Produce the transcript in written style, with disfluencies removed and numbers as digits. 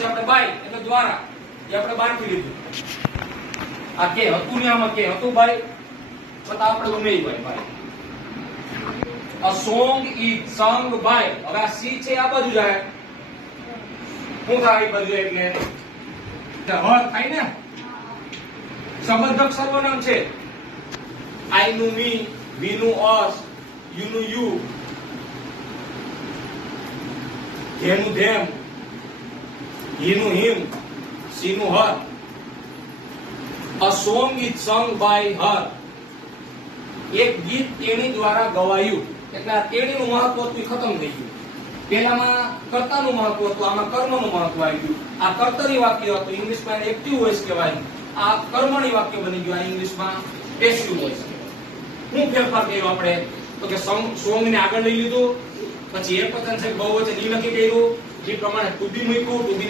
પછી આપણે બાય એટલે દ્વારા એ આપણે બારથી લીધું. આ કે હતું ને આમાં કે હતું બાય છતાં આપણે ઉમેરી by. A song is sung by. હવે આ સી છે આ બાજુ જાય શું થાય એ બાજુ એટલે હર થાય ને. સંબંધક સર્વનામ છે. આઈ નું મી, વી નું અસ, યુ નું યુ, ધે નું ધેમ, હી નું હિમ, સી નું હર. A song is sung by her. એક ગીત તેણી દ્વારા ગવાયું એટલે આ તેણીનું મહત્વ હતું ખતમ થઈ ગયું. પહેલામાં કર્તાનું મહત્વ હતું, આમાં કર્મનું મહત્વ આવી ગયું. આ કર્તરી વાક્ય હતું, ઇંગ્લિશમાં એક્ટિવ વોઇસ કહેવાય. આ કર્મણી વાક્ય બની ગયું, આ ઇંગ્લિશમાં પેસિવ વોઇસ કહેવાય. શું ફેરફાર કર્યો આપણે તો કે સોંગ ને આગળ લઈ લીધું, પછી એક વચન છે બહુવચન ઈ નક્કી કર્યું, જે પ્રમાણે ટુ બી મૂક્યું, ટુ બી